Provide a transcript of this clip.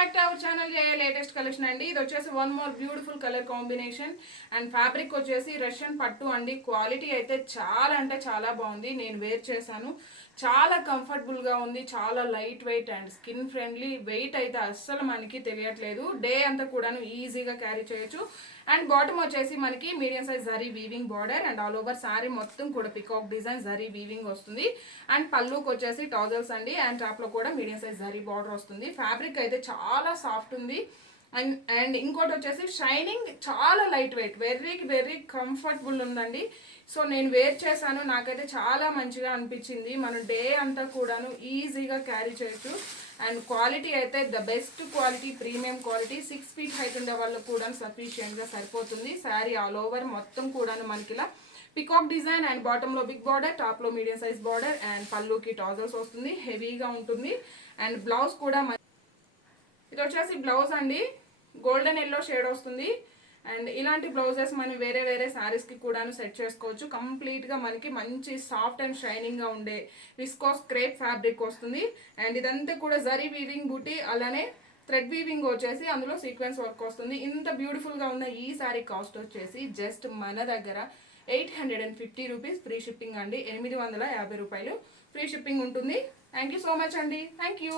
Back to our channel latest collection అండి. ఇది వచ్చేసి one more beautiful colour combination and fabric వచ్చేసి Russian పట్టు అండి. క్వాలిటీ అయితే చాలా అంటే చాలా బాగుంది. నేను వేర్ చేశాను, చాలా కంఫర్టబుల్గా ఉంది, చాలా light weight and skin friendly. Weight అయితే అస్సలు మనకి తెలియట్లేదు. డే అంతా కూడాను ఈజీగా క్యారీ చేయొచ్చు. అండ్ బాటమ్ వచ్చేసి మనకి medium size zari weaving border and all over sorry మొత్తం కూడా పికాక్ డిజైన్ జరీ వీవింగ్ వస్తుంది. అండ్ పళ్ళుకి వచ్చేసి టాజల్స్ అండి. అండ్ టాప్ లో కూడా మీడియం సైజ్ జరీ బార్డర్ వస్తుంది. ఫ్యాబ్రిక్ అయితే చాలా సాఫ్ట్ ఉంది. అండ్ ఇంకోటి వచ్చేసి షైనింగ్, చాలా లైట్ వెయిట్, వెరీ కంఫర్టబుల్ ఉందండి. సో నేను వేర్ చేశాను, నాకైతే చాలా మంచిగా అనిపించింది. మనం డే అంతా కూడాను ఈజీగా క్యారీ చేయొచ్చు. అండ్ క్వాలిటీ అయితే the best quality, premium quality. 6 feet height ఉండే వాళ్ళకు కూడా సఫిషియెంట్గా సరిపోతుంది. శారీ ఆల్ ఓవర్ మొత్తం కూడాను మనకి ఇలా పికాక్ డిజైన్ అండ్ బాటంలో బిగ్ బార్డర్, టాప్లో మీడియం సైజ్ బార్డర్ అండ్ పళ్ళుకి టాజల్స్ వస్తుంది. హెవీగా ఉంటుంది. అండ్ బ్లౌజ్ కూడా ఇది వచ్చేసి బ్లౌజ్ అండి, గోల్డెన్ ఎల్లో షేడ్ వస్తుంది. అండ్ ఇలాంటి బ్లౌజెస్ మనం వేరే శారీస్కి కూడాను సెట్ చేసుకోవచ్చు. కంప్లీట్గా మనకి మంచి సాఫ్ట్ అండ్ షైనింగ్గా ఉండే విస్కోస్ క్రేప్ ఫ్యాబ్రిక్ వస్తుంది. అండ్ ఇదంతా కూడా జరీ వీవింగ్ బూటీ, అలానే థ్రెడ్ వీవింగ్ వచ్చేసి అందులో సీక్వెన్స్ వర్క్ వస్తుంది. ఇంత బ్యూటిఫుల్గా ఉన్న ఈ శారీ కాస్ట్ వచ్చేసి జస్ట్ మన దగ్గర 850 రూపీస్. ఫ్రీ షిప్పింగ్ అండి. 850 రూపాయలు ఫ్రీ షిప్పింగ్ ఉంటుంది. థ్యాంక్ యూ సో మచ్ అండి. Thank you.